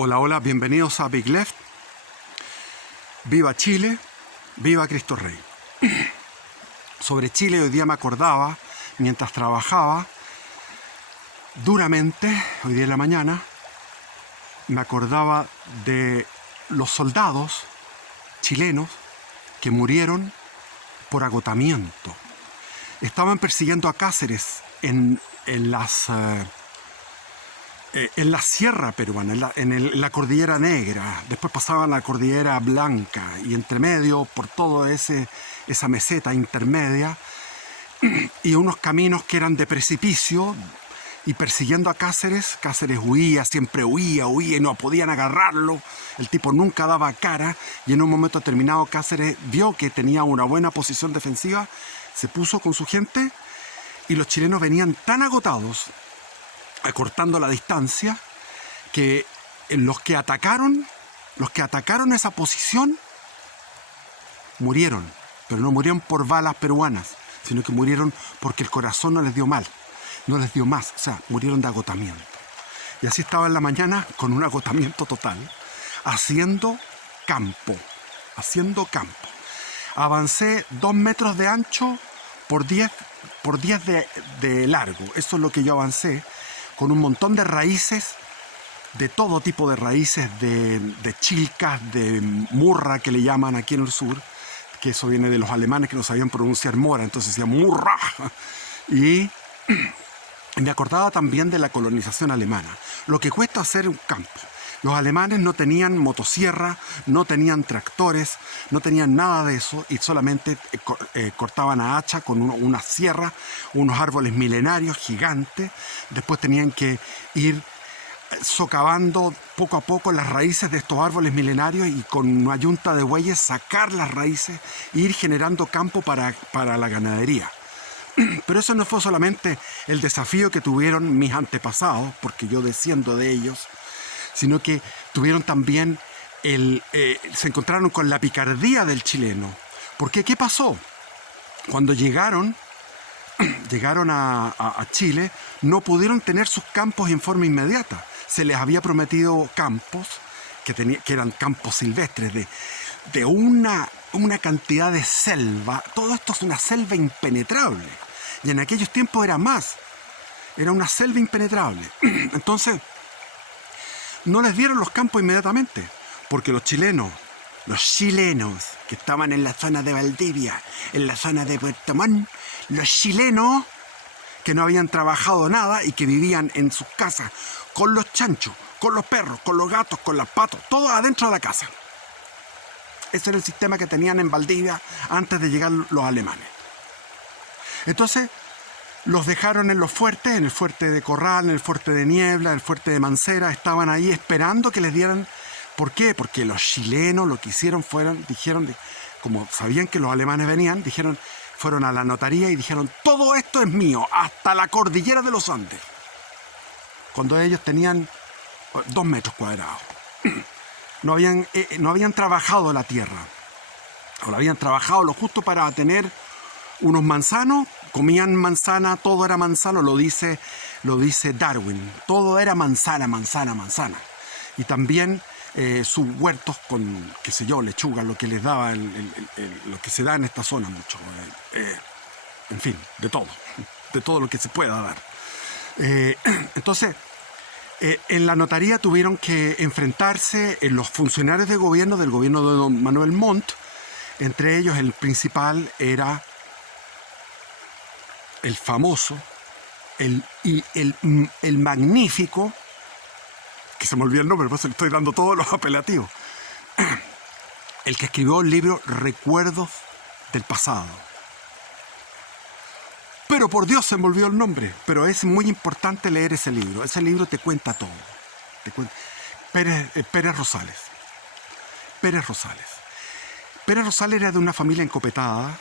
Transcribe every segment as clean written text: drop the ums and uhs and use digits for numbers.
Hola, hola, bienvenidos a Big Left. Viva Chile, viva Cristo Rey. Sobre Chile hoy día me acordaba, mientras trabajaba duramente, hoy día en la mañana, me acordaba de los soldados chilenos que murieron por agotamiento. Estaban persiguiendo a Cáceres en la sierra peruana, en la cordillera negra. Después pasaban a la cordillera blanca y entre medio, por toda esa meseta intermedia, y unos caminos que eran de precipicio, y persiguiendo a Cáceres. Cáceres huía, siempre huía y no podían agarrarlo. El tipo nunca daba cara, y en un momento determinado Cáceres vio que tenía una buena posición defensiva, se puso con su gente, y los chilenos venían tan agotados, acortando la distancia, que los que atacaron esa posición murieron, pero no murieron por balas peruanas, sino que murieron porque el corazón no les dio más, o sea, murieron de agotamiento. Y así estaba en la mañana, con un agotamiento total, haciendo campo. Avancé 2 metros de ancho por 10 de largo. Eso es lo que yo avancé, con un montón de raíces, de todo tipo de raíces, de chilcas, de murra, que le llaman aquí en el sur, que eso viene de los alemanes que no sabían pronunciar mora, entonces decían murra. Y me acordaba también de la colonización alemana, lo que cuesta hacer un campo. Los alemanes no tenían motosierra, no tenían tractores, no tenían nada de eso, y solamente cortaban a hacha con una sierra, unos árboles milenarios gigantes. Después tenían que ir socavando poco a poco las raíces de estos árboles milenarios, y con una yunta de bueyes sacar las raíces e ir generando campo para la ganadería. Pero eso no fue solamente el desafío que tuvieron mis antepasados, porque yo desciendo de ellos, sino que tuvieron también se encontraron con la picardía del chileno. Porque ¿qué pasó? Cuando llegaron a Chile, no pudieron tener sus campos en forma inmediata. Se les había prometido campos que eran campos silvestres de una cantidad de selva. Todo esto es una selva impenetrable, y en aquellos tiempos era una selva impenetrable. Entonces no les dieron los campos inmediatamente, porque los chilenos que estaban en la zona de Valdivia, en la zona de Puerto Montt, los chilenos que no habían trabajado nada y que vivían en sus casas con los chanchos, con los perros, con los gatos, con los patos, todo adentro de la casa. Ese era el sistema que tenían en Valdivia antes de llegar los alemanes. Entonces los dejaron en los fuertes, en el fuerte de Corral, en el fuerte de Niebla, en el fuerte de Mancera. Estaban ahí esperando que les dieran. ¿Por qué? Porque los chilenos lo que hicieron dijeron, como sabían que los alemanes venían, fueron a la notaría y dijeron: todo esto es mío, hasta la cordillera de los Andes. Cuando ellos tenían 2 metros cuadrados. No habían trabajado la tierra, o la habían trabajado lo justo para tener unos manzanos. Comían manzana, todo era manzano, lo dice Darwin. Todo era manzana. Y también sus huertos con, qué sé yo, lechuga, lo que les daba, lo que se da en esta zona mucho. En fin, de todo lo que se pueda dar. Entonces, en la notaría tuvieron que enfrentarse los funcionarios del gobierno de don Manuel Montt. Entre ellos, el principal era el famoso, el magnífico, que se me olvidó el nombre, por eso le estoy dando todos los apelativos, el que escribió el libro Recuerdos del Pasado. Pero por Dios se me olvidó el nombre, pero es muy importante leer ese libro. Ese libro te cuenta todo. Pérez Rosales. Pérez Rosales era de una familia encopetada,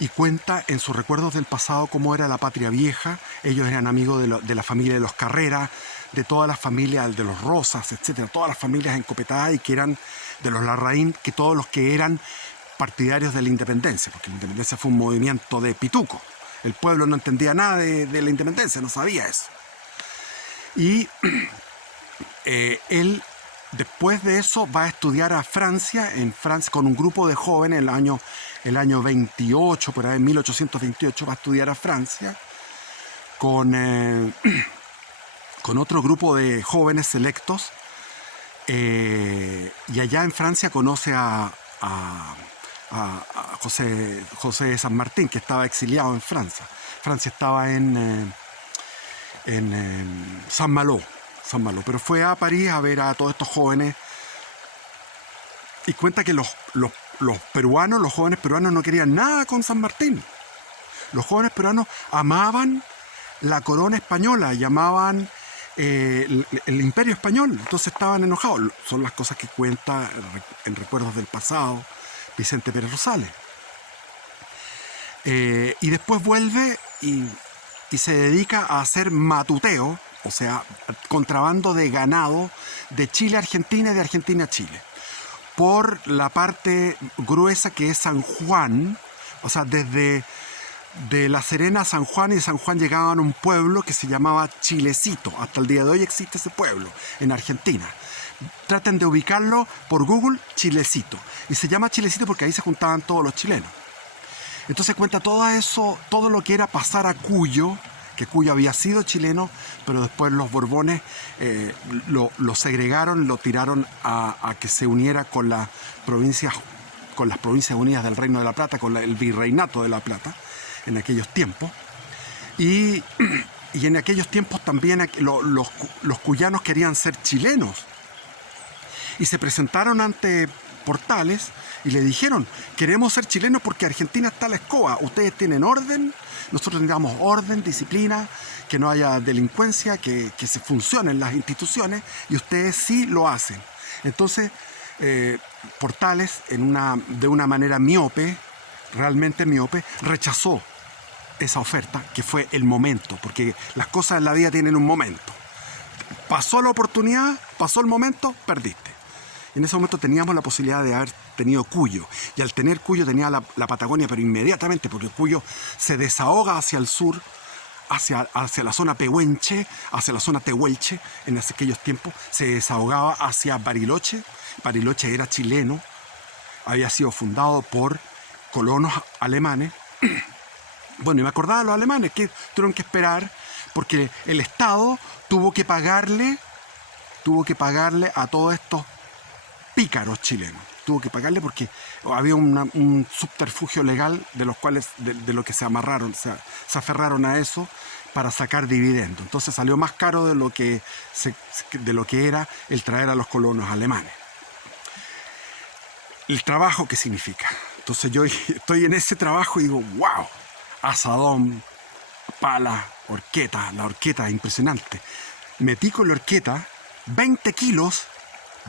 y cuenta en sus recuerdos del pasado cómo era la patria vieja. Ellos eran amigos de la familia de los Carrera, de todas las familias de los Rosas, etcétera, todas las familias encopetadas, y que eran de los Larraín, que todos los que eran partidarios de la independencia, porque la independencia fue un movimiento de pituco. El pueblo no entendía nada de la independencia, no sabía eso. Y él después de eso va a estudiar a Francia, en Francia, con un grupo de jóvenes, el año 28, por ahí, 1828, va a estudiar a Francia con, con otro grupo de jóvenes selectos. Y allá en Francia conoce a José de San Martín, que estaba exiliado en Francia. Francia estaba en Saint-Malo, pero fue a París a ver a todos estos jóvenes y cuenta que los peruanos, los jóvenes peruanos no querían nada con San Martín. Los jóvenes peruanos amaban la corona española y amaban el imperio español, entonces estaban enojados. Son las cosas que cuenta en Recuerdos del Pasado Vicente Pérez Rosales. Y después vuelve y se dedica a hacer matuteo, o sea, contrabando de ganado de Chile a Argentina y de Argentina a Chile, por la parte gruesa que es San Juan, o sea, desde de La Serena a San Juan, y de San Juan llegaban a un pueblo que se llamaba Chilecito. Hasta el día de hoy existe ese pueblo en Argentina. Traten de ubicarlo por Google, Chilecito. Y se llama Chilecito porque ahí se juntaban todos los chilenos. Entonces cuenta todo eso, todo lo que era pasar a Cuyo, que Cuyo había sido chileno, pero después los Borbones lo segregaron, lo tiraron a que se uniera con las Provincias Unidas del Reino de la Plata, con el Virreinato de la Plata, en aquellos tiempos. Y en aquellos tiempos también los cuyanos querían ser chilenos. Y se presentaron ante Portales y le dijeron: queremos ser chilenos porque Argentina está a la escoba. Ustedes tienen orden, nosotros necesitamos orden, disciplina, que no haya delincuencia, que se funcionen las instituciones, y ustedes sí lo hacen. Entonces, Portales, de una manera miope, realmente miope, rechazó esa oferta, que fue el momento, porque las cosas en la vida tienen un momento. Pasó la oportunidad, pasó el momento, perdiste. En ese momento teníamos la posibilidad de haber tenido Cuyo, y al tener Cuyo tenía la Patagonia, pero inmediatamente, porque Cuyo se desahoga hacia el sur, hacia la zona Pehuenche, hacia la zona Tehuelche. En aquellos tiempos se desahogaba hacia Bariloche. Bariloche era chileno, había sido fundado por colonos alemanes. Bueno, y me acordaba de los alemanes que tuvieron que esperar, porque el Estado tuvo que pagarle a todos estos pícaros chilenos. Tuvo que pagarle porque había un subterfugio legal de los cuales, de lo que se amarraron, se aferraron a eso para sacar dividendos. Entonces salió más caro de lo que era el traer a los colonos alemanes. El trabajo que significa. Entonces yo estoy en ese trabajo y digo: wow, asadón, pala, horqueta. La horqueta es impresionante. Metí con la horqueta 20 kilos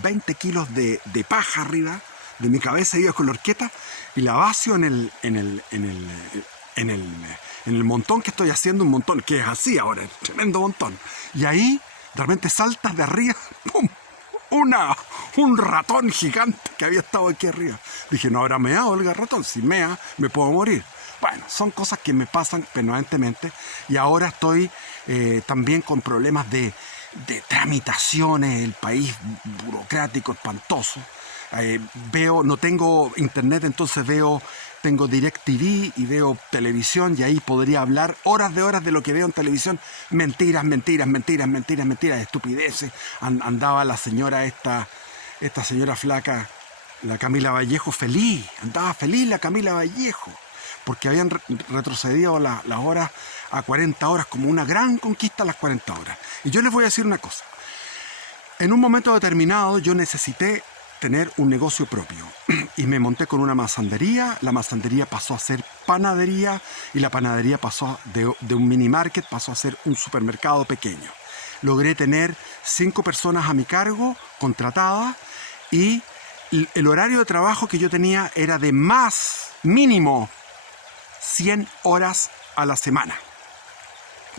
de paja arriba de mi cabeza, iba con la horqueta, y la vacio en el montón que estoy haciendo, un montón que es así ahora, es tremendo montón. Y ahí de repente saltas de arriba, ¡pum!, un ratón gigante que había estado aquí arriba. Dije: no habrá meado el ratón, si mea me puedo morir. Bueno, son cosas que me pasan permanentemente, y ahora estoy también con problemas de tramitaciones, el país burocrático espantoso. No tengo internet, entonces tengo DirecTV y veo televisión, y ahí podría hablar horas de lo que veo en televisión. Mentiras, estupideces. Andaba la señora esta señora flaca, la Camila Vallejo, andaba feliz la Camila Vallejo, porque habían retrocedido las horas a 40 horas, como una gran conquista las 40 horas. Y yo les voy a decir una cosa. En un momento determinado yo necesité tener un negocio propio y me monté con una masandería. La masandería pasó a ser panadería, y la panadería pasó de un mini market, pasó a ser un supermercado pequeño. Logré tener 5 personas a mi cargo, contratadas, y el horario de trabajo que yo tenía era de mínimo 100 horas a la semana.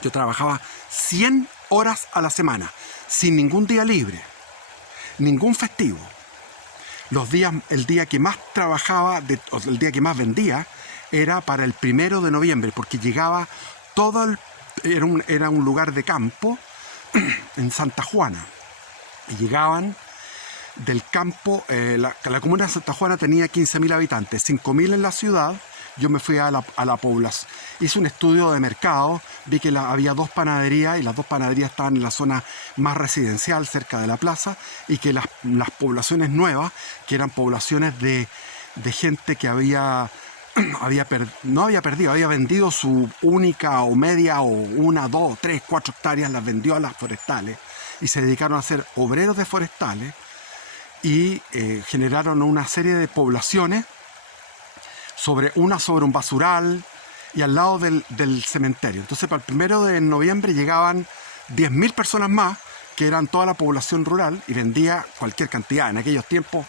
Yo trabajaba 100 horas a la semana, sin ningún día libre, ningún festivo. El día que más trabajaba, el día que más vendía, era para el 1 de noviembre, porque llegaba era un lugar de campo en Santa Juana, y llegaban del campo. La comuna de Santa Juana tenía 15.000 habitantes, 5.000 en la ciudad. Yo me fui a la población, hice un estudio de mercado, vi que había 2 panaderías y las 2 panaderías estaban en la zona más residencial, cerca de la plaza, y que las poblaciones nuevas, que eran poblaciones de gente que no había perdido, había vendido su única o media o 1, 2, 3, 4 hectáreas, las vendió a las forestales y se dedicaron a ser obreros de forestales y generaron una serie de poblaciones sobre un basural y al lado del cementerio. Entonces para el 1 de noviembre llegaban 10.000 personas más, que eran toda la población rural, y vendía cualquier cantidad. En aquellos tiempos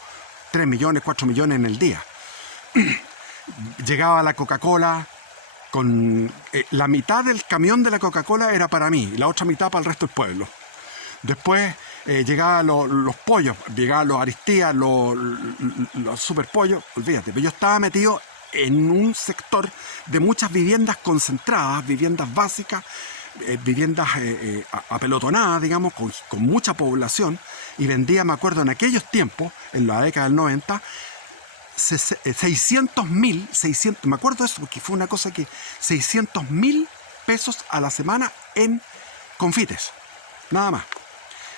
3 millones, 4 millones en el día. Llegaba la Coca-Cola, con la mitad del camión de la Coca-Cola era para mí, y la otra mitad para el resto del pueblo. Después llegaban los pollos, llegaban los aristías, los superpollos, olvídate, pero yo estaba metido en un sector de muchas viviendas concentradas, viviendas básicas, viviendas apelotonadas, digamos, con mucha población, y vendía, me acuerdo, en aquellos tiempos, en la década del 90, 600.000, me acuerdo de eso porque fue una cosa que 600.000 pesos a la semana en confites, nada más,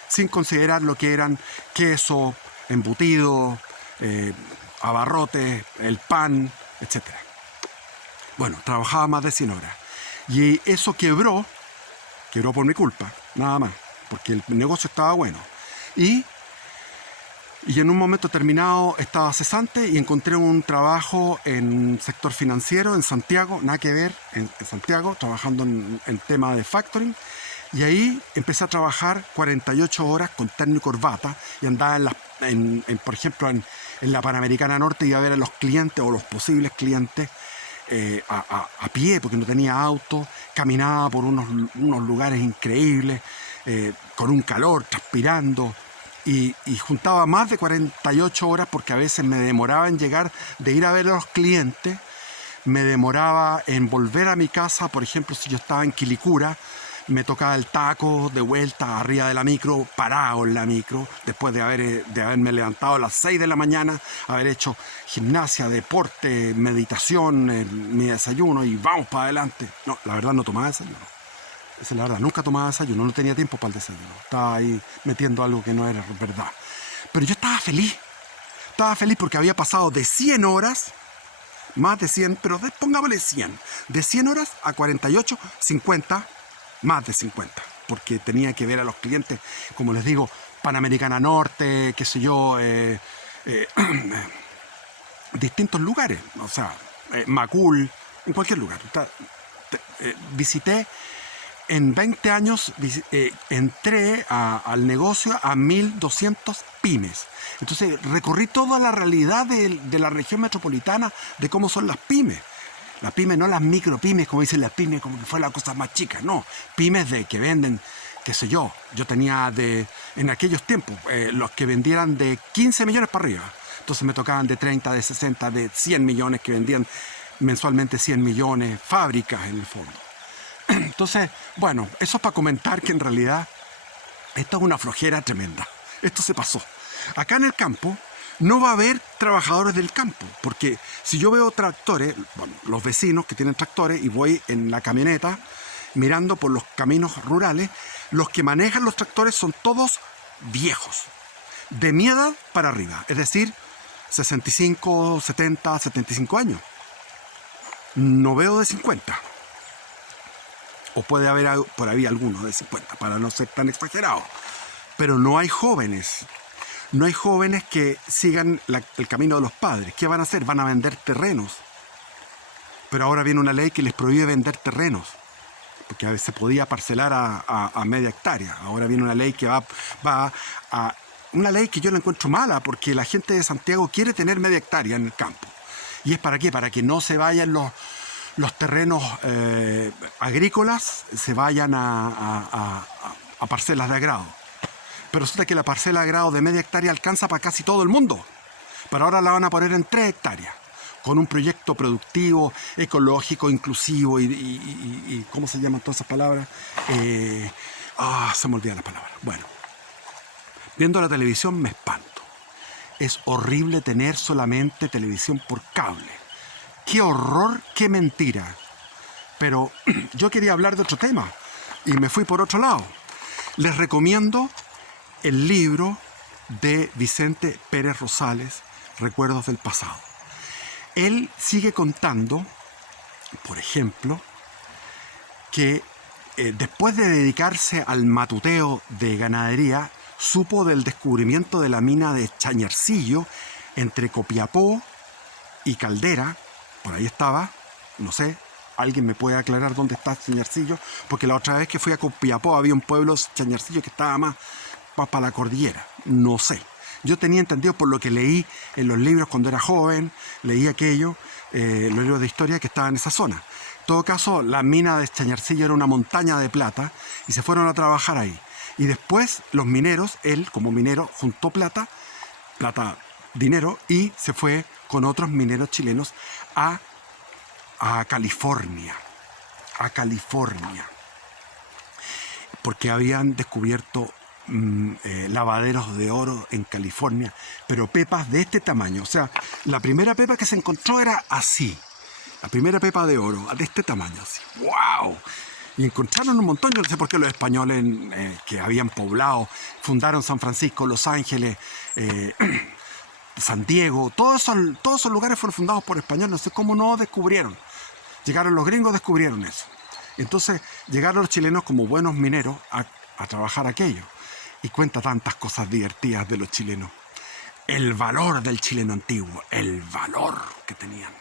sin considerar lo que eran queso, embutido, abarrotes, el pan, etc. Bueno, trabajaba más de 100 horas. Y eso quebró por mi culpa, nada más, porque el negocio estaba bueno. Y en un momento terminado estaba cesante y encontré un trabajo en sector financiero en Santiago, nada que ver, en Santiago, trabajando en tema de factoring. Y ahí empecé a trabajar 48 horas con terno y corbata y andaba por ejemplo, en la Panamericana Norte, iba a ver a los clientes o los posibles clientes a pie, porque no tenía auto, caminaba por unos lugares increíbles, con un calor, transpirando, y juntaba más de 48 horas porque a veces me demoraba en llegar, de ir a ver a los clientes, me demoraba en volver a mi casa. Por ejemplo, si yo estaba en Quilicura, me tocaba el taco de vuelta arriba de la micro, parado en la micro, después de haberme levantado a las 6 de la mañana, haber hecho gimnasia, deporte, meditación, mi desayuno, y vamos para adelante. No, la verdad no tomaba desayuno. Esa es la verdad, nunca tomaba desayuno, no tenía tiempo para el desayuno. Estaba ahí metiendo algo que no era verdad. Pero yo estaba feliz porque había pasado de 100 horas, más de 100, pero pongámosle 100, de 100 horas a 48, 50, más de 50, porque tenía que ver a los clientes, como les digo, Panamericana Norte, qué sé yo, distintos lugares, o sea, Macul, en cualquier lugar. Visité, en 20 años, entré al negocio a 1.200 pymes. Entonces recorrí toda la realidad de la región metropolitana, de cómo son las pymes. Las pymes, no las micropymes, como dicen las pymes, como que fue la cosa más chica. No, pymes de que venden, qué sé yo. Yo tenía en aquellos tiempos, los que vendieran de 15 millones para arriba. Entonces me tocaban de 30, de 60, de 100 millones, que vendían mensualmente 100 millones, fábricas en el fondo. Entonces, bueno, eso es para comentar que en realidad esto es una flojera tremenda. Esto se pasó. Acá en el campo no va a haber trabajadores del campo, porque si yo veo tractores, bueno, los vecinos que tienen tractores, y voy en la camioneta mirando por los caminos rurales, los que manejan los tractores son todos viejos, de mi edad para arriba, es decir, 65, 70, 75 años. No veo de 50. O puede haber por ahí algunos de 50, para no ser tan exagerado. Pero no hay jóvenes. No hay jóvenes que sigan el camino de los padres. ¿Qué van a hacer? Van a vender terrenos. Pero ahora viene una ley que les prohíbe vender terrenos, porque a veces se podía parcelar a media hectárea. Ahora viene una ley que va a... Una ley que yo la encuentro mala, porque la gente de Santiago quiere tener media hectárea en el campo. ¿Y es para qué? Para que no se vayan los terrenos agrícolas, se vayan a parcelas de agrado. Pero resulta que la parcela de agrado de media hectárea alcanza para casi todo el mundo. Pero ahora la van a poner en 3 hectáreas, con un proyecto productivo, ecológico, inclusivo y ¿cómo se llaman todas esas palabras? Se me olvida la palabra. Bueno, viendo la televisión me espanto. es horrible tener solamente televisión por cable. ¡Qué horror, qué mentira! Pero yo quería hablar de otro tema y me fui por otro lado. Les recomiendo el libro de Vicente Pérez Rosales, Recuerdos del Pasado. Él sigue contando, por ejemplo, que después de dedicarse al matuteo de ganadería, supo del descubrimiento de la mina de Chañarcillo entre Copiapó y Caldera. Por ahí estaba, no sé, alguien me puede aclarar dónde está Chañarcillo, porque la otra vez que fui a Copiapó había un pueblo Chañarcillo que estaba más para la cordillera, no sé. Yo tenía entendido por lo que leí en los libros cuando era joven, leí aquello, los libros de historia que estaban en esa zona. En todo caso, la mina de Chañarcillo era una montaña de plata y se fueron a trabajar ahí. Y después los mineros, él como minero, juntó plata, dinero, y se fue con otros mineros chilenos a California. A California. Porque habían descubierto lavaderos de oro en California, pero pepas de este tamaño. O sea, la primera pepa que se encontró era así. La primera pepa de oro, de este tamaño, así. ¡Wow! Y encontraron un montón. Yo no sé por qué los españoles que habían poblado, fundaron San Francisco, Los Ángeles, San Diego, todos esos lugares fueron fundados por españoles. No sé cómo no descubrieron. Llegaron los gringos, descubrieron eso. Entonces llegaron los chilenos como buenos mineros a trabajar aquello. Y cuenta tantas cosas divertidas de los chilenos. El valor del chileno antiguo, el valor que tenían.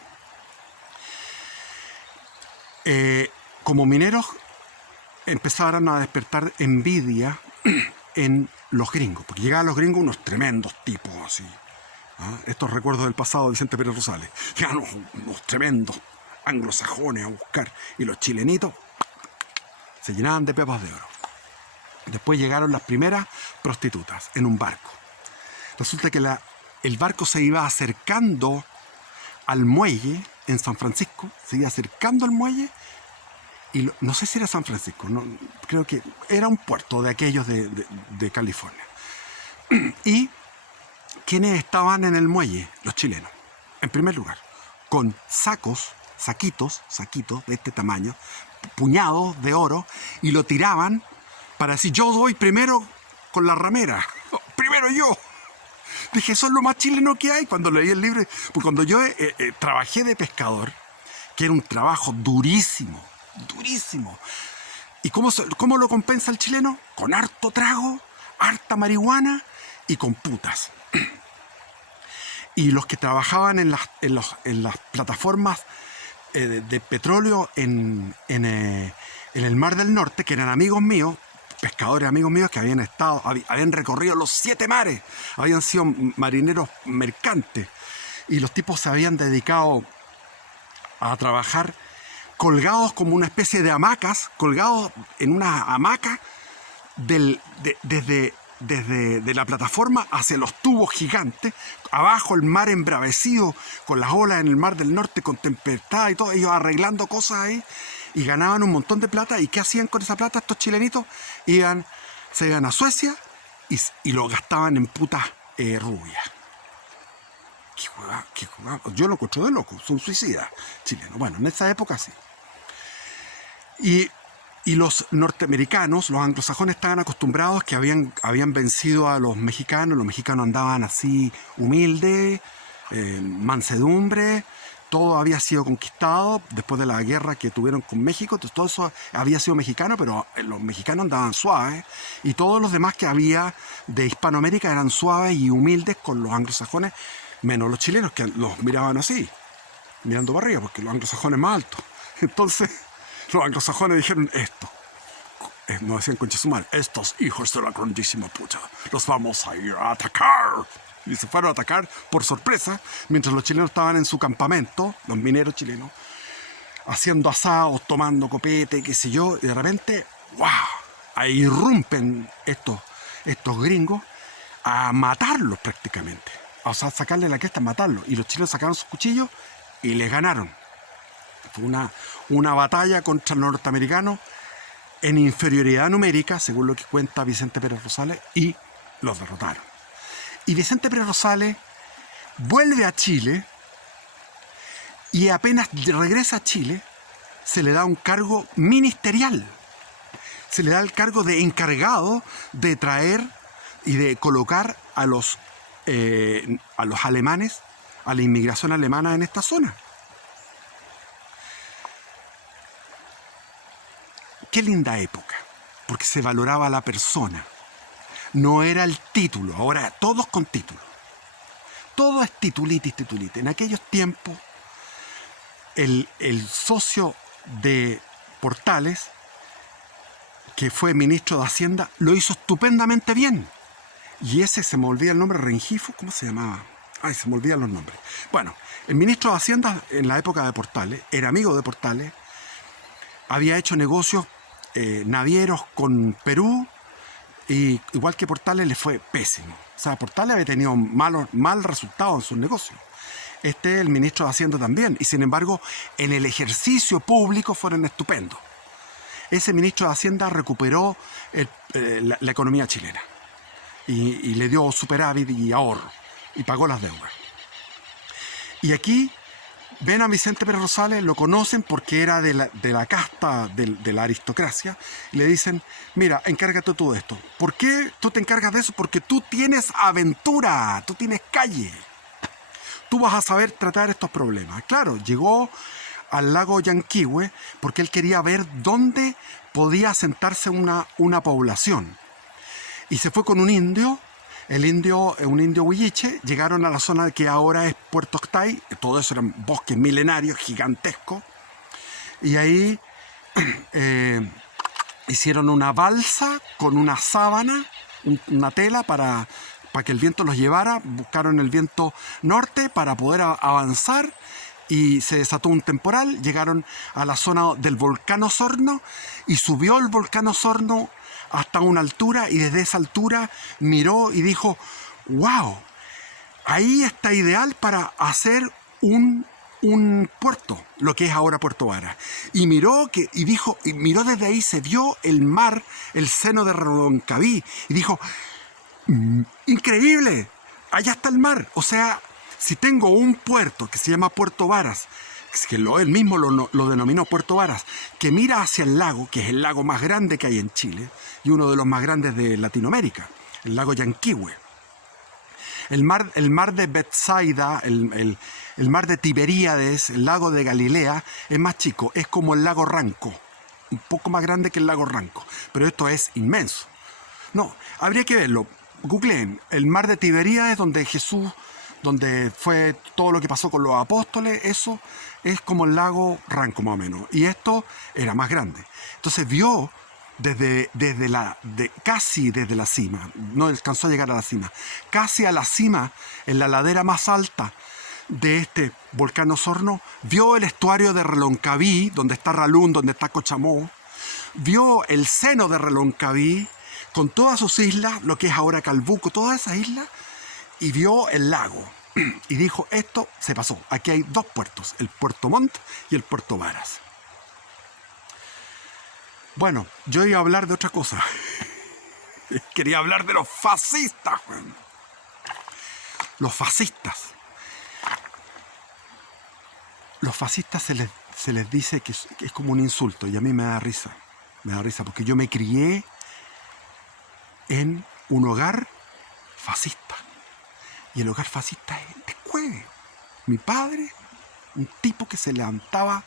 Como mineros empezaron a despertar envidia en los gringos, porque llegaban los gringos unos tremendos tipos así. Estos recuerdos del pasado de Vicente Pérez Rosales. Llegaban unos tremendos anglosajones a buscar, y los chilenitos se llenaban de pepas de oro. Después llegaron las primeras prostitutas en un barco. Resulta que el barco se iba acercando al muelle en San Francisco, se iba acercando al muelle, y no sé si era San Francisco, no, creo que era un puerto de aquellos de California. Y ¿quiénes estaban en el muelle? Los chilenos, en primer lugar, con saquitos de este tamaño, puñados de oro, y lo tiraban para decir: yo doy primero con la ramera, primero yo. Dije, eso es lo más chileno que hay. Cuando leí el libro, pues cuando yo trabajé de pescador, que era un trabajo durísimo. ¿Y cómo lo compensa el chileno? Con harto trago, harta marihuana y con putas. Y los que trabajaban en las plataformas de petróleo en el Mar del Norte, que eran amigos míos, pescadores amigos míos que habían recorrido los 7 mares, habían sido marineros mercantes, y los tipos se habían dedicado a trabajar colgados como una especie de hamacas, colgados en una hamaca desde la plataforma hacia los tubos gigantes, abajo el mar embravecido con las olas en el Mar del Norte, con tempestad y todo, ellos arreglando cosas ahí, y ganaban un montón de plata. ¿Y qué hacían con esa plata estos chilenitos? Se iban a Suecia y lo gastaban en putas rubias. ¿Qué jugada? Yo lo encuentro de loco, son suicidas chilenos. Bueno, en esa época sí. Y los norteamericanos, los anglosajones, estaban acostumbrados que habían vencido a los mexicanos. Los mexicanos andaban así humildes, mansedumbre. Todo había sido conquistado después de la guerra que tuvieron con México. Entonces, todo eso había sido mexicano, pero los mexicanos andaban suaves. Y todos los demás que había de Hispanoamérica eran suaves y humildes con los anglosajones, menos los chilenos, que los miraban así, mirando para arriba, porque los anglosajones más altos. Entonces, los anglosajones dijeron esto. No decían concha su madre: estos hijos de la grandísima puta, los vamos a ir a atacar. Y se fueron a atacar por sorpresa, mientras los chilenos estaban en su campamento, los mineros chilenos, haciendo asados, tomando copete, qué sé yo, y de repente, ¡wow!, ahí irrumpen estos gringos a matarlos prácticamente. O sea, sacarle la cresta, a matarlos. Y los chilenos sacaron sus cuchillos y les ganaron. Fue una batalla contra los norteamericanos en inferioridad numérica, según lo que cuenta Vicente Pérez Rosales, y los derrotaron. Y Vicente Pérez Rosales vuelve a Chile y apenas regresa a Chile, se le da un cargo ministerial. Se le da el cargo de encargado de traer y de colocar a los alemanes, a la inmigración alemana en esta zona. Qué linda época, porque se valoraba a la persona. No era el título, ahora todos con título. Todo es titulitis. En aquellos tiempos, el socio de Portales, que fue ministro de Hacienda, lo hizo estupendamente bien. Y ese, se me olvida el nombre, Rengifo, ¿cómo se llamaba? Ay, se me olvidan los nombres. Bueno, el ministro de Hacienda en la época de Portales, era amigo de Portales, había hecho negocios navieros con Perú, y igual que Portales le fue pésimo. O sea, Portales había tenido mal resultado en sus negocios. El ministro de Hacienda también, y sin embargo, en el ejercicio público fueron estupendos. Ese ministro de Hacienda recuperó la economía chilena y le dio superávit y ahorro y pagó las deudas. Y aquí ven a Vicente Pérez Rosales, lo conocen porque era de la casta de la aristocracia, y le dicen: mira, encárgate tú de esto. ¿Por qué tú te encargas de eso? Porque tú tienes aventura, tú tienes calle. Tú vas a saber tratar estos problemas. Claro, llegó al lago Yanquihue porque él quería ver dónde podía asentarse una población. Y se fue con un indio. Un indio huilliche. Llegaron a la zona que ahora es Puerto Octay. Todo eso eran bosques milenarios, gigantescos. Y ahí hicieron una balsa con una sábana, una tela para que el viento los llevara. Buscaron el viento norte para poder avanzar. Y se desató un temporal. Llegaron a la zona del volcán Osorno. Y subió el volcán Osorno hasta una altura, y desde esa altura miró y dijo: wow, ahí está ideal para hacer un puerto, lo que es ahora Puerto Varas. Y miró desde ahí, se vio el mar, el seno de Reloncaví, y dijo: increíble, allá está el mar. O sea, si tengo un puerto que se llama Puerto Varas, que él mismo lo denominó Puerto Varas, que mira hacia el lago, que es el lago más grande que hay en Chile y uno de los más grandes de Latinoamérica, el lago Yanquihue. El mar de Betsaida, el mar de Tiberíades, el lago de Galilea, es más chico, es como el lago Ranco, un poco más grande que el lago Ranco, pero esto es inmenso. No, habría que verlo. Googleen el mar de Tiberíades, donde Jesús, donde fue todo lo que pasó con los apóstoles. Eso es como el lago Ranco, más o menos. Y esto era más grande. Entonces vio casi desde la cima, no alcanzó a llegar a la cima, casi a la cima, en la ladera más alta de este volcán Osorno, vio el estuario de Reloncaví, donde está Ralún, donde está Cochamó, vio el seno de Reloncaví, con todas sus islas, lo que es ahora Calbuco, todas esas islas, y vio el lago. Y dijo: esto se pasó, aquí hay dos puertos, el Puerto Montt y el Puerto Varas. Bueno, yo iba a hablar de otra cosa. Quería hablar de los fascistas. Los fascistas. Los fascistas se les dice que es como un insulto, y a mí me da risa. Me da risa porque yo me crié en un hogar fascista. Y el hogar fascista es cueve. Mi padre, un tipo que se levantaba,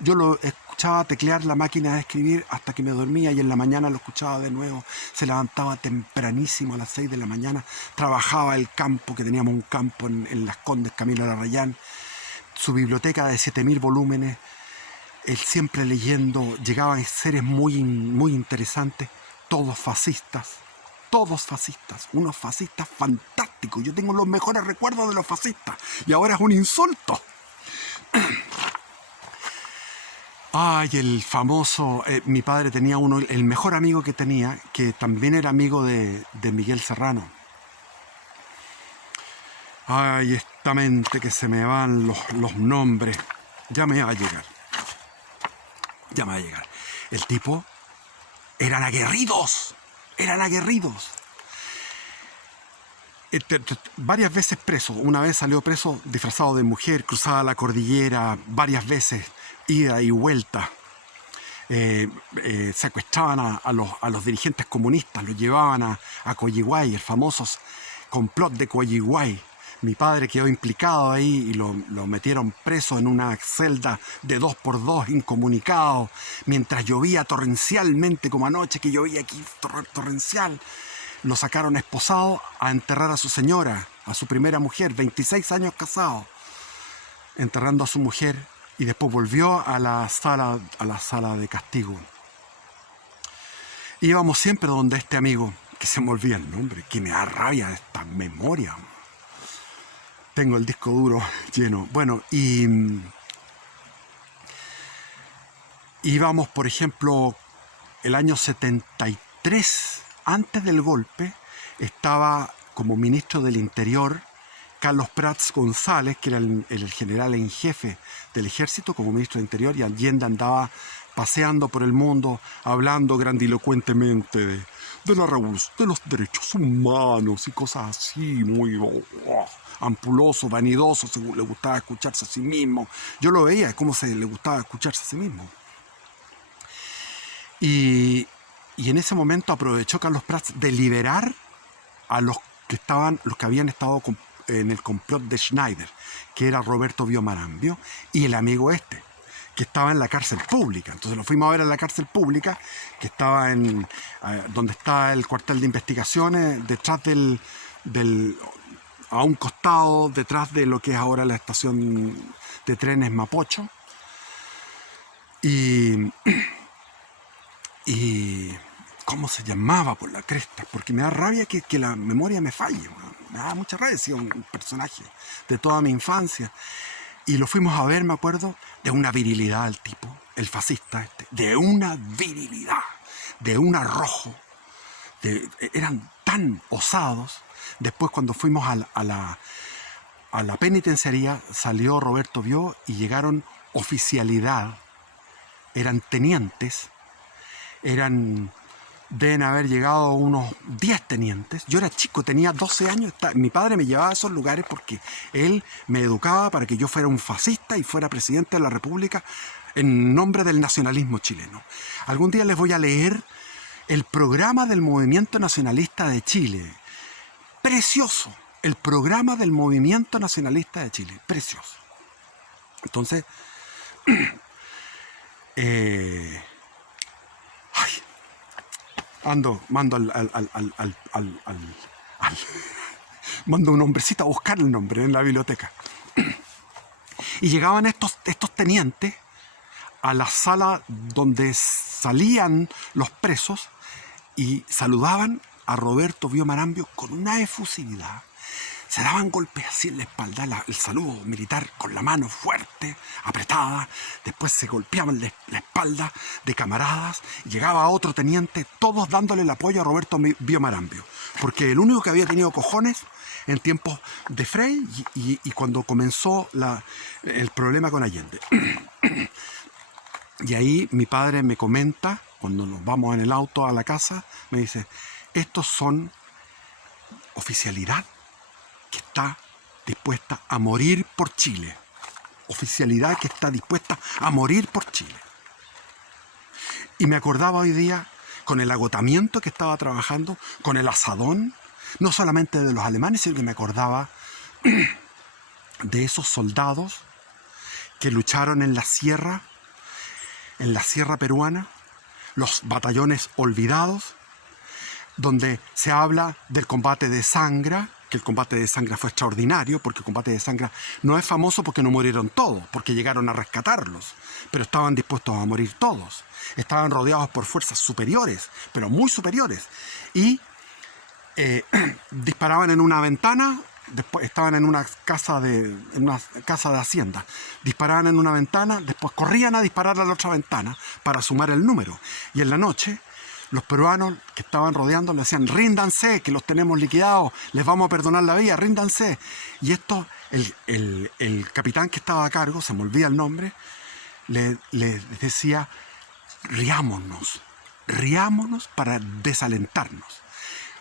yo lo escuchaba teclear la máquina de escribir hasta que me dormía, y en la mañana lo escuchaba de nuevo. Se levantaba tempranísimo a las 6 de la mañana, trabajaba el campo, que teníamos un campo en Las Condes, Camilo Larrañán, su biblioteca de 7.000 volúmenes, él siempre leyendo. Llegaban seres muy, muy interesantes, todos fascistas, unos fascistas fantásticos. Yo tengo los mejores recuerdos de los fascistas, y ahora es un insulto. Ay, el famoso, mi padre tenía el mejor amigo que tenía, que también era amigo de Miguel Serrano. Ay, esta mente que se me van los nombres. Ya me va a llegar. El tipo, eran aguerridos. varias veces preso. Una vez salió preso disfrazado de mujer, cruzaba la cordillera varias veces, ida y vuelta. Secuestraban a los dirigentes comunistas, los llevaban a Coyihuay, el famoso complot de Coyihuay. Mi padre quedó implicado ahí y lo metieron preso en una celda de 2x2, incomunicado, mientras llovía torrencialmente, como anoche que llovía aquí torrencial. Lo sacaron esposado a enterrar a su señora, a su primera mujer, 26 años casado, enterrando a su mujer, y después volvió a la sala de castigo. Íbamos siempre donde este amigo, que se me olvida el nombre, que me da rabia esta memoria. Tengo el disco duro lleno. Bueno, y íbamos, por ejemplo, el año 73, antes del golpe, estaba como ministro del Interior Carlos Prats González, que era el general en jefe del ejército, como ministro del Interior, y Allende andaba paseando por el mundo, hablando grandilocuentemente de la revolución, de los derechos humanos y cosas así, muy ampuloso, vanidoso, le gustaba escucharse a sí mismo. Yo lo veía, cómo le gustaba escucharse a sí mismo. Y en ese momento aprovechó Carlos Prats de liberar a los que habían estado en el complot de Schneider, que era Roberto Biomarambio y el amigo que estaba en la cárcel pública. Entonces lo fuimos a ver en la cárcel pública, que estaba donde está el cuartel de investigaciones, detrás a un costado, detrás de lo que es ahora la estación de trenes Mapocho. Y ¿cómo se llamaba por la cresta? Porque me da rabia que la memoria me falle. Me da mucha rabia, decía un personaje de toda mi infancia. Y lo fuimos a ver, me acuerdo, de una virilidad al tipo, el fascista de una virilidad, de un arrojo. Eran tan osados. Después, cuando fuimos a la penitenciaría, salió Roberto Bió y llegaron oficialidad. Eran tenientes. Deben haber llegado unos 10 tenientes. Yo era chico, tenía 12 años. Mi padre me llevaba a esos lugares porque él me educaba para que yo fuera un fascista y fuera presidente de la República en nombre del nacionalismo chileno. Algún día les voy a leer el programa del Movimiento Nacionalista de Chile. Precioso. El programa del Movimiento Nacionalista de Chile. Precioso. Entonces, mando mando un hombrecito a buscar el nombre en la biblioteca. Y llegaban estos tenientes a la sala donde salían los presos y saludaban a Roberto Biomarambio con una efusividad. Se daban golpes así en la espalda, el saludo militar con la mano fuerte, apretada. Después se golpeaban la espalda de camaradas. Llegaba otro teniente, todos dándole el apoyo a Roberto Biomarambio. Porque el único que había tenido cojones en tiempos de Frey y cuando comenzó el problema con Allende. Y ahí mi padre me comenta, cuando nos vamos en el auto a la casa, me dice, estos son oficialidad que está dispuesta a morir por Chile. Oficialidad que está dispuesta a morir por Chile. Y me acordaba hoy día, con el agotamiento que estaba trabajando, con el asadón, no solamente de los alemanes, sino que me acordaba de esos soldados que lucharon en la sierra peruana, los batallones olvidados, donde se habla del combate de Sangra, que el combate de Sangra fue extraordinario, porque el combate de Sangra no es famoso porque no murieron todos, porque llegaron a rescatarlos, pero estaban dispuestos a morir todos. Estaban rodeados por fuerzas superiores, pero muy superiores, y disparaban en una ventana. Después estaban en una casa de hacienda, disparaban en una ventana, después corrían a disparar a la otra ventana para sumar el número, y en la noche los peruanos que estaban rodeando le decían, ríndanse, que los tenemos liquidados, les vamos a perdonar la vida, ríndanse. Y esto, el capitán que estaba a cargo, se me olvida el nombre, le decía, riámonos para desalentarnos.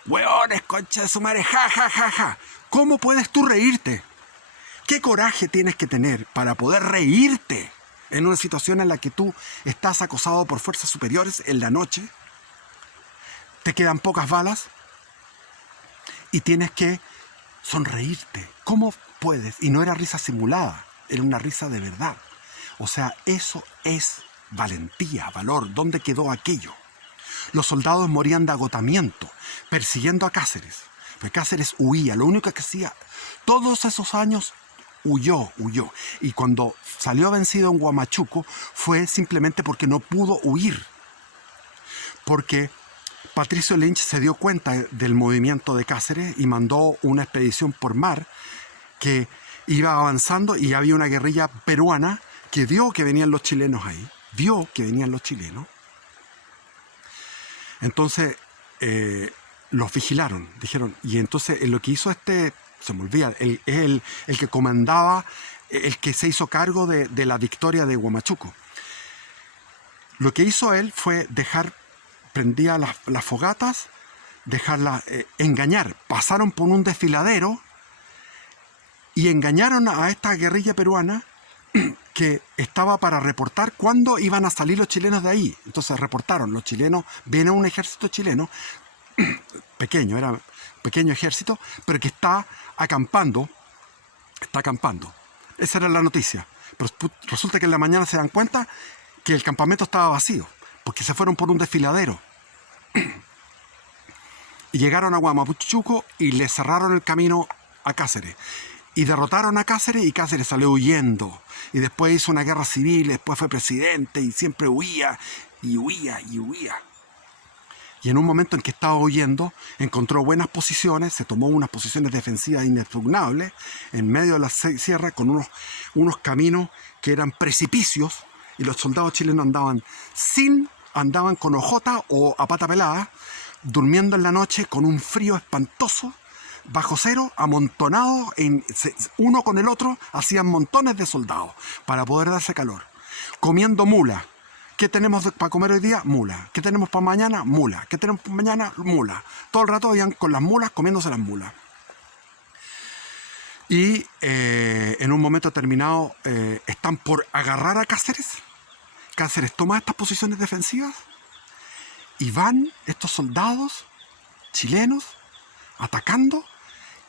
Hueones, concha de su madre, ja, ja, ja, ja. ¿Cómo puedes tú reírte? ¿Qué coraje tienes que tener para poder reírte en una situación en la que tú estás acosado por fuerzas superiores en la noche? Te quedan pocas balas y tienes que sonreírte. ¿Cómo puedes? Y no era risa simulada, era una risa de verdad. O sea, eso es valentía, valor. ¿Dónde quedó aquello? Los soldados morían de agotamiento, persiguiendo a Cáceres. Pues Cáceres huía, lo único que hacía todos esos años, huyó. Y cuando salió vencido en Huamachuco fue simplemente porque no pudo huir. Porque Patricio Lynch se dio cuenta del movimiento de Cáceres y mandó una expedición por mar que iba avanzando y había una guerrilla peruana que vio que venían los chilenos ahí. Vio que venían los chilenos. Entonces los vigilaron, dijeron, y entonces lo que hizo se me olvida, el que comandaba, el que se hizo cargo de la victoria de Huamachuco. Lo que hizo él fue prendía las fogatas, dejarlas engañar. Pasaron por un desfiladero y engañaron a esta guerrilla peruana que estaba para reportar cuándo iban a salir los chilenos de ahí. Entonces reportaron, los chilenos, viene un ejército chileno, pequeño, era un pequeño ejército, pero que está acampando. Esa era la noticia. Pero resulta que en la mañana se dan cuenta que el campamento estaba vacío, porque se fueron por un desfiladero. Y llegaron a Huamachuco y le cerraron el camino a Cáceres. Y derrotaron a Cáceres y Cáceres salió huyendo. Y después hizo una guerra civil, después fue presidente y siempre huía. Y en un momento en que estaba huyendo, encontró buenas posiciones, se tomó unas posiciones defensivas inexpugnables en medio de la sierra con unos caminos que eran precipicios y los soldados chilenos andaban con hojota o a pata pelada, durmiendo en la noche con un frío espantoso, bajo cero, amontonados, uno con el otro, hacían montones de soldados para poder darse calor. Comiendo mula. ¿Qué tenemos para comer hoy día? Mula. ¿Qué tenemos para mañana? Mula. ¿Qué tenemos para mañana? Mula. Todo el rato iban con las mulas, comiéndose las mulas. Y en un momento determinado están por agarrar a Cáceres. Cáceres toma estas posiciones defensivas y van estos soldados chilenos atacando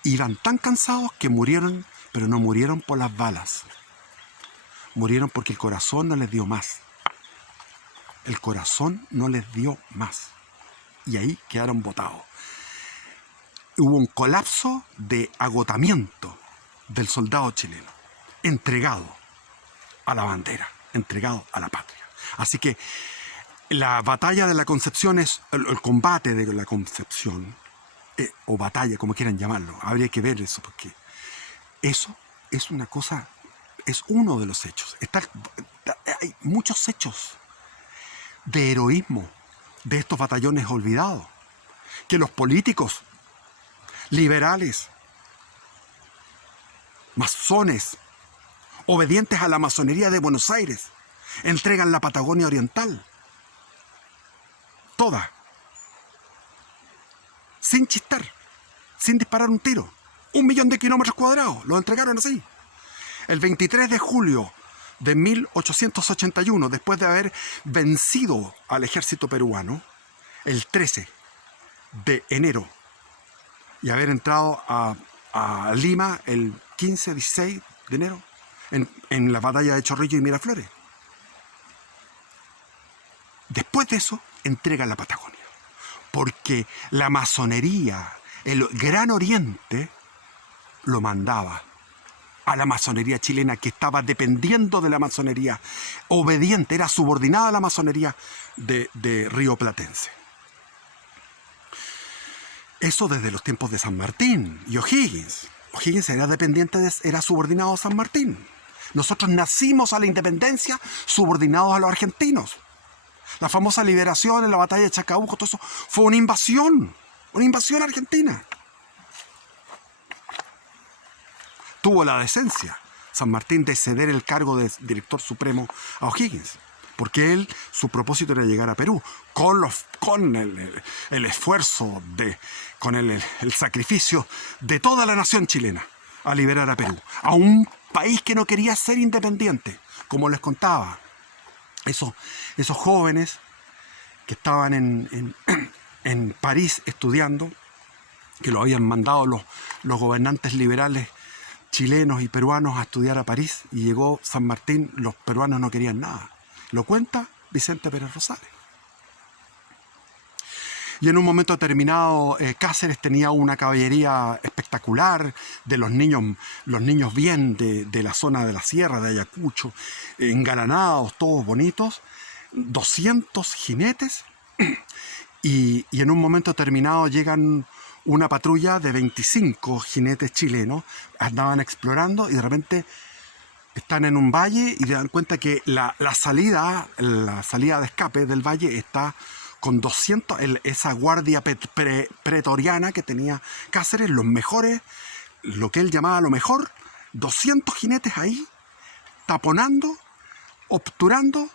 y van tan cansados que murieron, pero no murieron por las balas. Murieron porque el corazón no les dio más. El corazón no les dio más. Y ahí quedaron botados. Hubo un colapso de agotamiento del soldado chileno, entregado a la bandera, entregado a la patria. Así que la batalla de la Concepción es el combate de la Concepción, o batalla, como quieran llamarlo. Habría que ver eso, porque eso es una cosa, es uno de los hechos. Hay muchos hechos de heroísmo de estos batallones olvidados, que los políticos liberales, masones, obedientes a la masonería de Buenos Aires, entregan la Patagonia Oriental, toda, sin chistar, sin disparar un tiro. 1 millón de kilómetros cuadrados, lo entregaron así. El 23 de julio de 1881, después de haber vencido al ejército peruano, el 13 de enero, y haber entrado a Lima el 15-16 de enero, en la batalla de Chorrillos y Miraflores. Después de eso, entrega la Patagonia. Porque la masonería, el Gran Oriente, lo mandaba a la masonería chilena, que estaba dependiendo de la masonería, obediente, era subordinada a la masonería de Río Platense. Eso desde los tiempos de San Martín y O'Higgins. O'Higgins era dependiente, era subordinado a San Martín. Nosotros nacimos a la independencia subordinados a los argentinos. La famosa liberación en la batalla de Chacabuco, todo eso fue una invasión argentina. Tuvo la decencia San Martín de ceder el cargo de director supremo a O'Higgins, porque su propósito era llegar a Perú, con el esfuerzo, con el sacrificio de toda la nación chilena, a liberar a Perú, a un país que no quería ser independiente, como les contaba. Esos jóvenes que estaban en París estudiando, que lo habían mandado los gobernantes liberales chilenos y peruanos a estudiar a París, y llegó San Martín, los peruanos no querían nada. Lo cuenta Vicente Pérez Rosales. Y en un momento determinado, Cáceres tenía una caballería espectacular de los niños bien de la zona de la sierra, de Ayacucho, engalanados, todos bonitos, 200 jinetes, y en un momento determinado llegan una patrulla de 25 jinetes chilenos, andaban explorando y de repente están en un valle y se dan cuenta que la salida de escape del valle está con 200, esa guardia pretoriana que tenía Cáceres, los mejores, lo que él llamaba lo mejor, 200 jinetes ahí, taponando, obturando,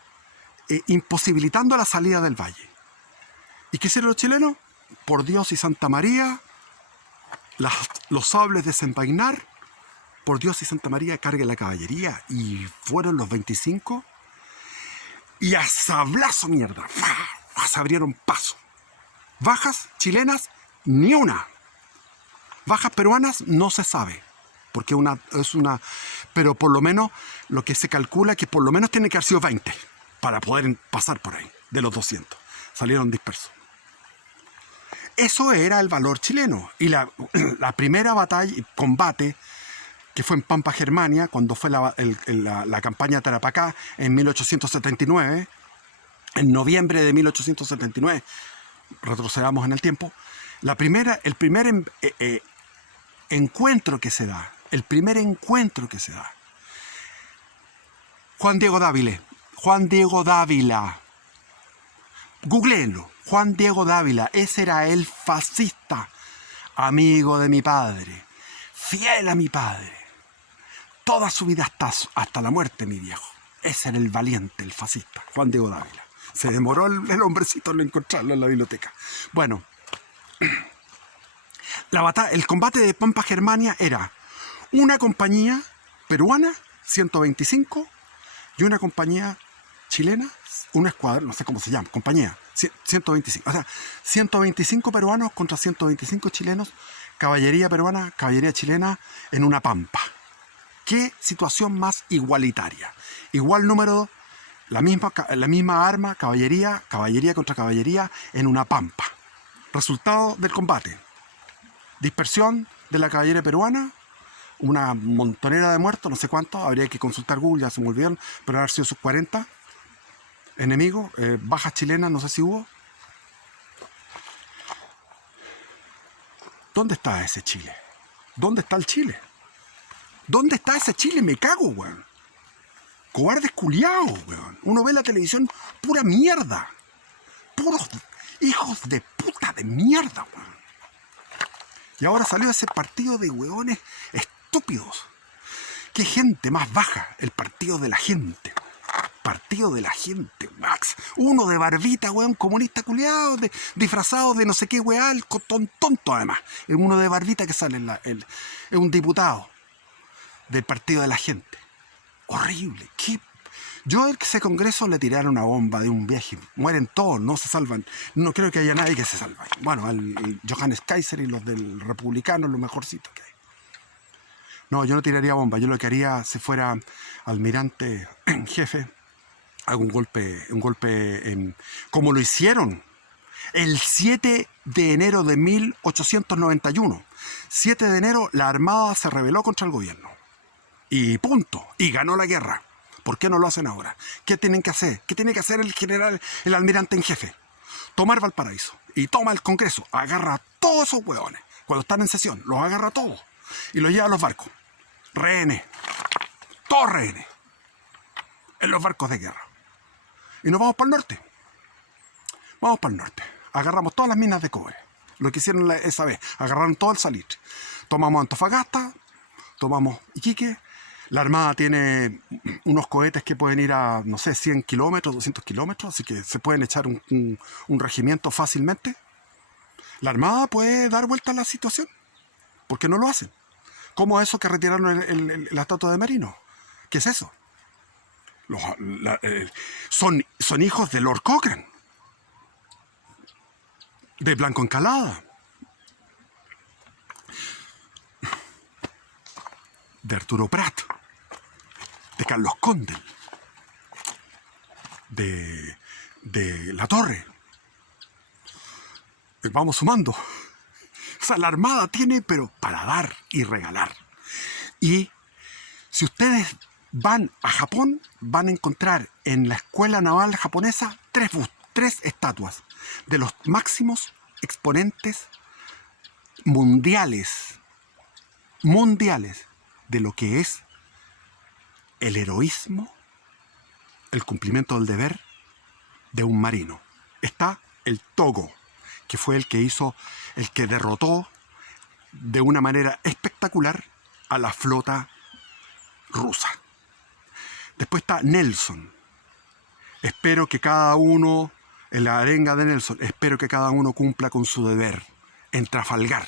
imposibilitando la salida del valle. ¿Y qué hicieron los chilenos? Por Dios y Santa María, los sables desenvainar, por Dios y Santa María, cargue la caballería. Y fueron los 25 y a sablazo mierda, se abrieron paso. Bajas chilenas, ni una. Bajas peruanas, no se sabe, porque pero por lo menos lo que se calcula que por lo menos tiene que haber sido 20 para poder pasar por ahí, de los 200. Salieron dispersos. Eso era el valor chileno. Y la primera batalla, combate, que fue en Pampa Germania, cuando fue la campaña de Tarapacá en 1879, en noviembre de 1879, retrocedamos en el tiempo, el primer encuentro que se da, Juan Diego Dávila, googleenlo, Juan Diego Dávila, ese era el fascista, amigo de mi padre, fiel a mi padre, toda su vida hasta la muerte, mi viejo. Ese era el valiente, el fascista, Juan Diego Dávila. Se demoró el hombrecito en encontrarlo en la biblioteca. Bueno, el combate de Pampa Germania era una compañía peruana, 125, y una compañía chilena, un escuadrón, no sé cómo se llama, compañía, 125. O sea, 125 peruanos contra 125 chilenos, caballería peruana, caballería chilena en una pampa. ¿Qué situación más igualitaria? Igual número, la misma arma, caballería contra caballería en una pampa. Resultado del combate: dispersión de la caballería peruana, una montonera de muertos, no sé cuántos, habría que consultar Google, ya se me olvidaron, pero haber sido sus 40 enemigos, bajas chilenas, no sé si hubo. ¿Dónde está ese Chile? ¿Dónde está el Chile? ¿Dónde está ese Chile? Me cago, weón. Cobardes culiados, weón. Uno ve la televisión, pura mierda. Puros hijos de puta de mierda, weón. Y ahora salió ese partido de weones estúpidos. Qué gente más baja, el partido de la gente. Partido de la gente, Max. Uno de barbita, weón, comunista culiado, disfrazado de no sé qué, weón, tonto además. Es uno de barbita que sale es un diputado del partido de la gente. Horrible. Yo a ese congreso le tiraron una bomba de un viaje. Mueren todos, no se salvan. No creo que haya nadie que se salve. Bueno, el Johannes Kaiser y los del republicano, lo mejorcito que hay. No, yo no tiraría bomba. Yo lo que haría, si fuera almirante en jefe, hago un golpe como lo hicieron el 7 de enero de 1891. 7 de enero la Armada se rebeló contra el gobierno. Y punto. Y ganó la guerra. ¿Por qué no lo hacen ahora? ¿Qué tienen que hacer? ¿Qué tiene que hacer el almirante en jefe? Tomar Valparaíso. Y toma el Congreso. Agarra a todos esos hueones. Cuando están en sesión, los agarra a todos. Y los lleva a los barcos. Rehenes. Todos rehenes. En los barcos de guerra. Y nos vamos para el norte. Vamos para el norte. Agarramos todas las minas de cobre. Lo que hicieron esa vez. Agarraron todo el salitre. Tomamos Antofagasta. Tomamos Iquique. La Armada tiene unos cohetes que pueden ir a, no sé, 100 kilómetros, 200 kilómetros, así que se pueden echar un regimiento fácilmente. La Armada puede dar vuelta a la situación. ¿Por qué no lo hacen? ¿Cómo eso que retiraron la estatua de Merino? ¿Qué es eso? Son hijos de Lord Cochrane, de Blanco Encalada, de Arturo Prat, de Carlos Condel, de La Torre. Vamos sumando. O sea, la Armada tiene, pero para dar y regalar. Y si ustedes van a Japón, van a encontrar en la Escuela Naval Japonesa tres estatuas de los máximos exponentes mundiales de lo que es el heroísmo, el cumplimiento del deber de un marino. Está el Togo, que fue el que derrotó de una manera espectacular a la flota rusa. Después está Nelson. Espero que cada uno, en la arenga de Nelson, espero que cada uno cumpla con su deber. En Trafalgar,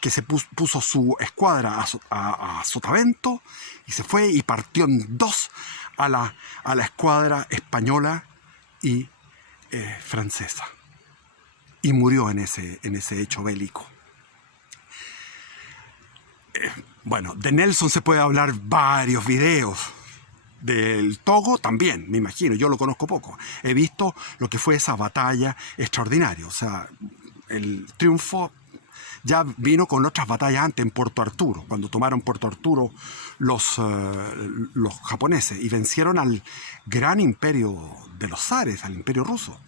que se puso su escuadra a Sotavento y se fue y partió en dos a la escuadra española y francesa. Y murió en ese hecho bélico. Bueno, de Nelson se puede hablar varios videos. Del Togo también, me imagino, yo lo conozco poco. He visto lo que fue esa batalla extraordinaria. O sea, el triunfo ya vino con otras batallas antes en Puerto Arturo, cuando tomaron Puerto Arturo los japoneses y vencieron al gran imperio de los zares, al imperio ruso,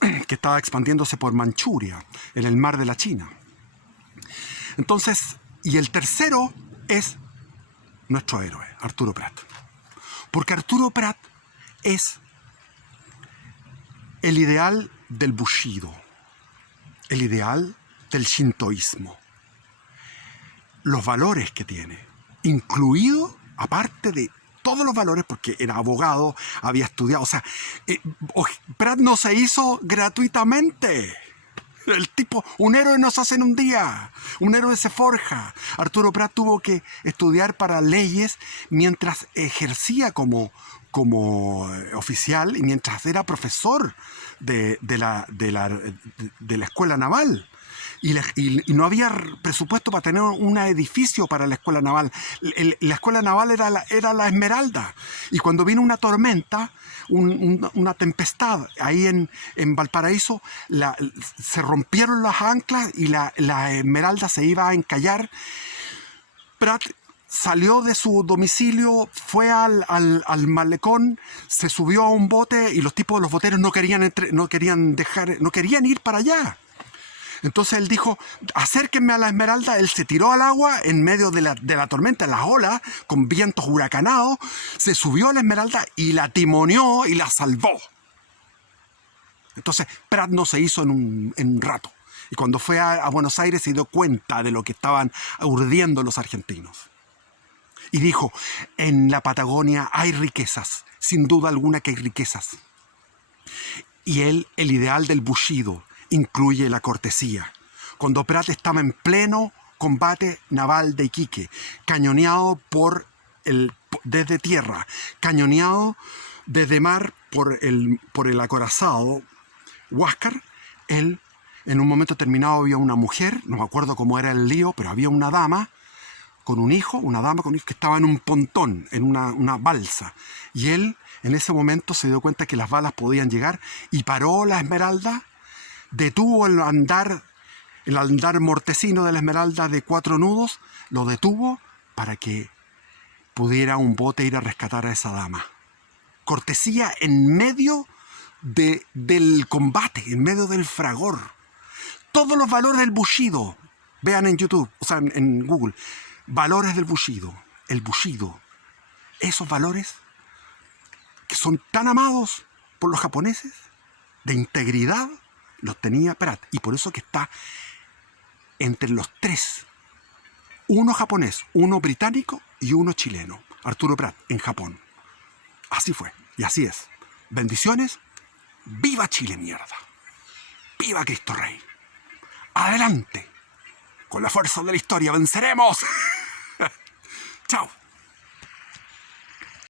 que estaba expandiéndose por Manchuria, en el mar de la China. Entonces, y el tercero es nuestro héroe, Arturo Prat. Porque Arturo Prat es el ideal del Bushido, el ideal del shintoísmo, los valores que tiene, incluido, aparte de todos los valores, porque era abogado, había estudiado, o sea, Prat no se hizo gratuitamente. El tipo, un héroe no se hace en un día, un héroe se forja. Arturo Prat tuvo que estudiar para leyes mientras ejercía como oficial y mientras era profesor de la escuela naval. Y no había presupuesto para tener un edificio para la escuela naval. La escuela naval era la Esmeralda. Y cuando vino una tormenta, una tempestad ahí en Valparaíso, se rompieron las anclas y la Esmeralda se iba a encallar. Prat salió de su domicilio, fue al malecón, se subió a un bote y los tipos de los boteros no querían ir para allá. Entonces él dijo, acérquenme a la Esmeralda. Él se tiró al agua en medio de la tormenta, en las olas, con vientos huracanados, se subió a la Esmeralda y la timoneó y la salvó. Entonces Prat no se hizo en un rato. Y cuando fue a Buenos Aires se dio cuenta de lo que estaban urdiendo los argentinos. Y dijo, en la Patagonia hay riquezas, sin duda alguna que hay riquezas. Y el ideal del Bushido incluye la cortesía. Cuando Prat estaba en pleno combate naval de Iquique, cañoneado desde tierra, cañoneado desde mar por el acorazado Huáscar, él en un momento determinado había una mujer, no me acuerdo cómo era el lío, pero había una dama con un hijo, que estaba en un pontón, en una balsa. Y él en ese momento se dio cuenta que las balas podían llegar y paró la Esmeralda, detuvo el andar mortecino de la Esmeralda de 4 nudos, lo detuvo para que pudiera un bote ir a rescatar a esa dama. Cortesía en medio del combate, en medio del fragor. Todos los valores del Bushido, vean en YouTube, o sea, en Google, valores del Bushido, el Bushido. Esos valores que son tan amados por los japoneses, de integridad, los tenía Prat. Y por eso que está entre los 3. Uno japonés, uno británico y uno chileno. Arturo Prat, en Japón. Así fue, y así es. Bendiciones. ¡Viva Chile, mierda! ¡Viva Cristo Rey! ¡Adelante! Con la fuerza de la historia venceremos. Chao.